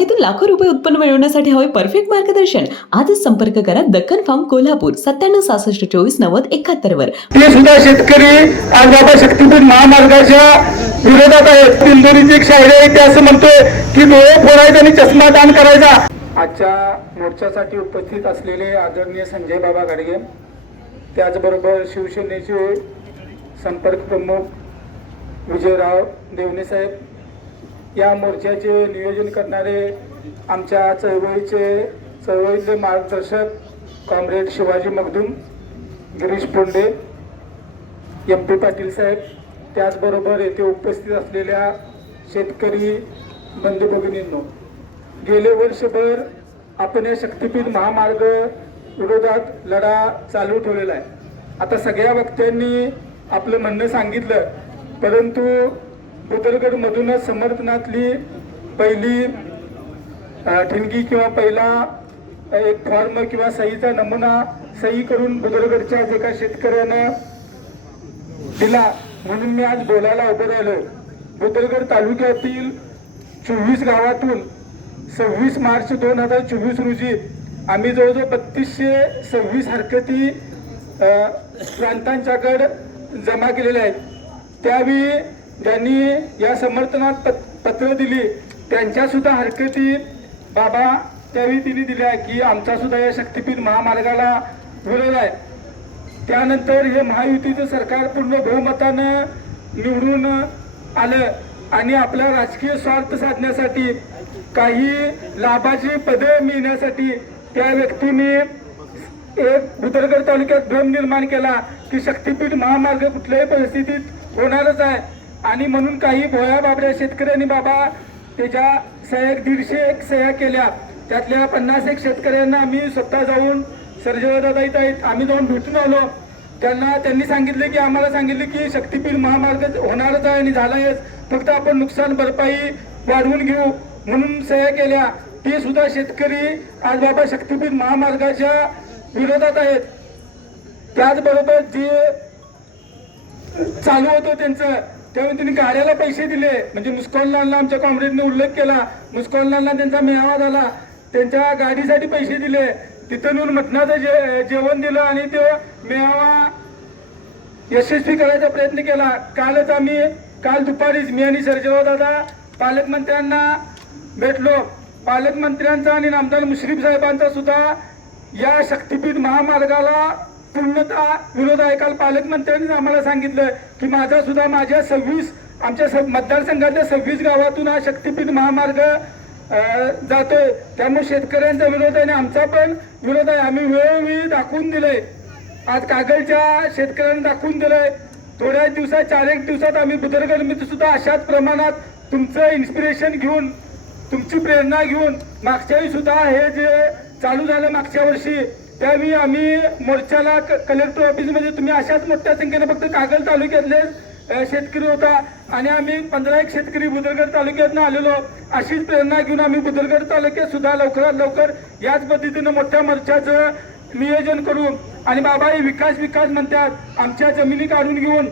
बागेतून लाखो रुपये उत्पन्न मिळवण्यासाठी हवे परफेक्ट मार्गदर्शन. आजच संपर्क करा दक्कन फार्म कोल्हापूर सत्त्याण्णव सहासष्ट चोवीस नव्वद एकाहत्तर वर. ते सुद्धा शेतकरी आज बाबा शक्तीपीठ महामार्गाच्या विरोधात आहेत. दिलदरीची एक शायरी आहे ते असं म्हणतोय की डोळे फोडायचा आणि चष्मा दान करायचा. आजच्या मोर्चासाठी उपस्थित असलेले आदरणीय संजय बाबा गाडगे त्याचबरोबर शिवसेनेचे संपर्क प्रमुख विजयराव देवणे साहेब या मोर्चाचे नियोजन करणारे आमच्या चळवळीचे चळवळीचे मार्गदर्शक comrade Shivaji Magdum Girish Ponde M P Patil साहेब त्याचबरोबर येथे उपस्थित असलेल्या शेतकरी बंधू भगिनींनो गेले वर्षभर आपण या शक्तीपीठ महामार्ग विरोधात लढा चालू ठेवलेला आहे. आता सगळ्या वक्त्यांनी आपलं म्हणणं सांगितलं परंतु बुदरगडमधूनच समर्थनातली पहिली ठिणगी किंवा पहिला एक फॉर्म किंवा सहीचा नमुना सही करून बुदरगडच्या जे एका शेतकऱ्यानं दिला म्हणून मी आज बोलायला उभं राहिलो बुदरगड तालुक्यातील चोवीस गावातून सव्वीस मार्च दोन हजार चोवीस रोजी आम्ही जवळजवळ बत्तीसशे सव्वीस हरकती प्रांतांच्याकडे जमा केलेल्या आहेत. त्यावेळी त्यांनी या समर्थनात पत- पत्र दिली. त्यांच्या सुद्धा हरकती बाबा त्यावेळी तिने दिल्या की आमचा सुद्धा या शक्तीपीठ महामार्गाला विरोध आहे. त्यानंतर हे महायुतीचं सरकार पूर्ण बहुमतानं निवडून आलं आणि आपला राजकीय स्वार्थ साधण्यासाठी काही लाभाची पदे मिळण्यासाठी त्या व्यक्तीने एक भुदरगड तालुक्यात भ्रम निर्माण केला की शक्तीपीठ महामार्ग कुठल्याही परिस्थितीत होणारच आहे. आणि म्हणून काही भोळ्या बाबड्या शेतकऱ्यांनी बाबा त्याच्या सह्या दीडशे एक सह्या केल्या. त्यातल्या पन्नास एक शेतकऱ्यांना आम्ही स्वतः जाऊन सर्जेवर इथं आहेत आम्ही जाऊन भेटून आलो. त्यांना त्यांनी सांगितले की आम्हाला सांगितले की शक्तीपीठ महामार्ग होणारच आहे आणि झालायच. फक्त आपण नुकसान भरपाई वाढवून घेऊ म्हणून सह्या केल्या. ते सुद्धा शेतकरी आज बाबा शक्तीपीठ महामार्गाच्या विरोधात आहेत. त्याचबरोबर जे चालू होतं त्यांचं त्यावेळी त्यांनी गाड्याला पैसे दिले. म्हणजे मुस्कॉनलालला आमच्या कॉम्रेडने उल्लेख केला. मुस्कॉनलालला त्यांचा मेळावा झाला. त्यांच्या गाडीसाठी पैसे दिले. तिथं नेऊन मटणाचं जे जेवण दिलं आणि तो मेळावा यशस्वी करायचा प्रयत्न केला. कालच आम्ही काल दुपारीच मी आणि सर्जेराव दादा पालकमंत्र्यांना भेटलो. पालकमंत्र्यांचा आणि नामदार मुश्रीफ साहेबांचा सुद्धा या शक्तीपीठ महामार्गाला पूर्णतः विरोध आहे काल पालकमंत्र्यांनी आम्हाला सांगितलं की माझा सुद्धा माझ्या सव्वीस आमच्या स मतदारसंघातल्या सव्वीस गावातून हा शक्तीपीठ महामार्ग जातोय. त्यामुळे शेतकऱ्यांचा विरोध आहे आणि आमचा पण विरोध आहे. आम्ही वेळोवेळी दाखवून दिलंय. आज कागलच्या शेतकऱ्यांना दाखवून दिलंय. थोड्याच दिवसात चार एक दिवसात आम्ही बुदरगडमध्ये सुद्धा अशाच प्रमाणात तुमचं इन्स्पिरेशन घेऊन तुमची प्रेरणा घेऊन मागच्याही सुद्धा हे जे चालू झालं मागच्या वर्षी त्यावेळी आम्ही मोर्चाला क- कलेक्टर ऑफिसमध्ये तुम्ही अशाच मोठ्या संख्येने फक्त कागल तालुक्यातले शेतकरी होता आणि आम्ही पंधरा एक शेतकरी बुदरगड तालुक्यातनं आलेलो. अशीच प्रेरणा घेऊन आम्ही बुदरगड तालुक्यात सुद्धा लवकरात लवकर याच पद्धतीनं मोठ्या मोर्चाचं नियोजन करू. आणि बाबा हे विकास विकास म्हणतात. आमच्या जमिनी काढून घेऊन.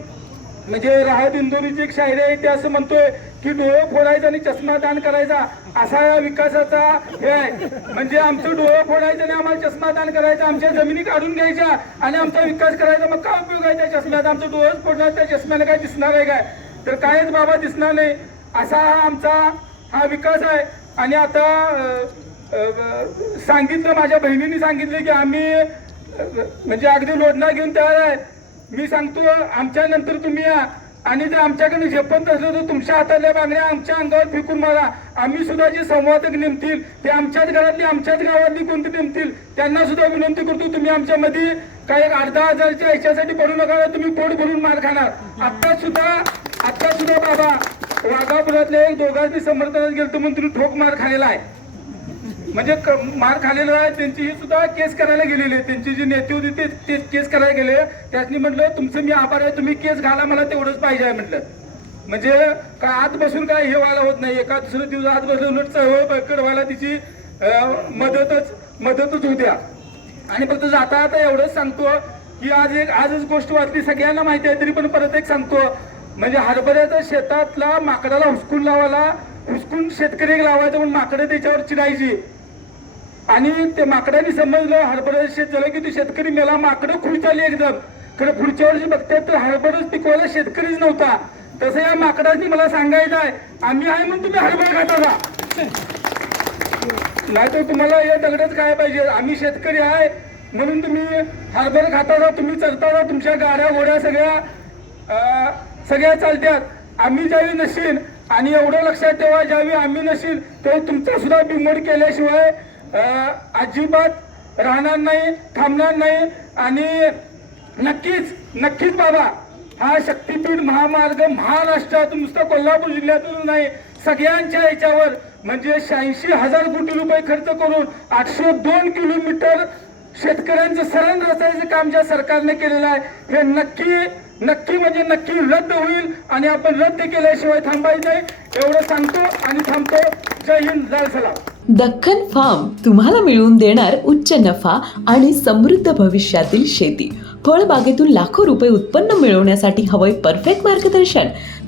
म्हणजे राहत इंदोरीची एक शायरी आहे ते असं म्हणतोय की डोळे फोडायचा आणि चष्मा दान करायचा. असा या विकासाचा हे आहे. म्हणजे आमचं डोळं फोडायचं आणि आम्हाला चष्मा दान करायचा आमच्या जमिनी काढून घ्यायच्या आणि आमचा विकास करायचा. मग काय उपयोग आहे त्या चष्म्यात? आमचं डोळंच फोडणार त्या चष्म्याला काय दिसणार आहे काय? तर कायच बाबा दिसणार नाही. असा हा आमचा हा विकास आहे. आणि आता सांगितलं माझ्या बहिणीने सांगितलं की आम्ही म्हणजे अगदी लोढणा घेऊन तयार आहे. मी सांगतो आमच्या नंतर तुम्ही या. आणि जर आमच्याकडे झेपत असलं तर तुमच्या हातातल्या बांगड्या आमच्या अंगावर फेकून मारा. आम्ही सुद्धा जे संवादक नेमतील ते आमच्याच घरातली आमच्याच गावातली कोणती नेमतील त्यांना सुद्धा विनंती करतो तुम्ही आमच्यामध्ये काही एक अर्धा हजारच्या ह्याच्यासाठी पडू नका तुम्ही पोट भरून मार खाणार. आता सुद्धा आता सुद्धा बाबा वाघापुरातल्या एक दोघांनी समर्थनात गेलं म्हणून तुम्ही ठोक मार खायला आहे. म्हणजे मार खालेलं आहे त्यांची ही सुद्धा केस करायला गेलेली आहे. त्यांची जी नेते होती ते ते केस करायला गेले. त्यासनी म्हटलं तुमचं मी आभार आहे तुम्ही केस घाला मला तेवढंच पाहिजे आहे म्हटलं. म्हणजे काय आत बसून काय हे व्हायला होत नाही. एका दुसरं दिवस आत बसून उलट चळवळ बळकट व्हायला तिची मदतच मदतच होत्या आणि फक्त जाता आता एवढंच सांगतो की आज एक आजच गोष्ट वाचली सगळ्यांना माहिती आहे तरी पण परत एक सांगतो. म्हणजे हरभऱ्याच्या शेतातला माकडाला हुसकून लावायला हुसकून शेतकरी लावायचं म्हणून माकडं त्याच्यावर चिडायची. आणि ते माकडांनी समजलं हरभरा शेत झालं की ते शेतकरी मेला माकडं खुश झाली एकदम. खरं पुढच्या वर्षी बघतात तर हरभराच पिकवायला शेतकरीच नव्हता. तसं या माकडांनी मला सांगायचं आहे आम्ही आहे म्हणून तुम्ही हरभरा खाता का नाही तर तुम्हाला या दगडच काय पाहिजे? आम्ही शेतकरी आहे म्हणून तुम्ही हरभरा खाता जा तुम्ही चलता जा तुमच्या गाड्या घोड्या सगळ्या सगळ्या चालत्यात. आम्ही ज्यावेळी नशील आणि एवढं लक्षात ठेवा ज्यावेळी आम्ही नशील तेव्हा तुमचा सुद्धा बिमोड केल्याशिवाय अजिबात राहणार नाही थांबणार नाही आणि नक्कीच नक्कीच बाबा हा शक्तीपीठ महामार्ग महाराष्ट्रातून नुसतं कोल्हापूर जिल्ह्यातून नाही सगळ्यांच्या याच्यावर म्हणजे शहाऐंशी हजार कोटी रुपये खर्च करून आठशे दोन किलोमीटर शेतकऱ्यांचं सरण रचायचं काम ज्या सरकारने केलेलं आहे हे नक्की नक्की म्हणजे नक्की रद्द होईल आणि आपण रद्द केल्याशिवाय थांबायचं आहे एवढं सांगतो आणि थांबतो. जय हिंद जय सलाम. दख्खन फार्म तुम्हाला मिळवून देणार उच्च नफा आणि समृद्ध भविष्यातील शेती. फळबागेतून लाखो रुपये उत्पन्न मिळवण्यासाठी हवंय परफेक्ट मार्गदर्शन.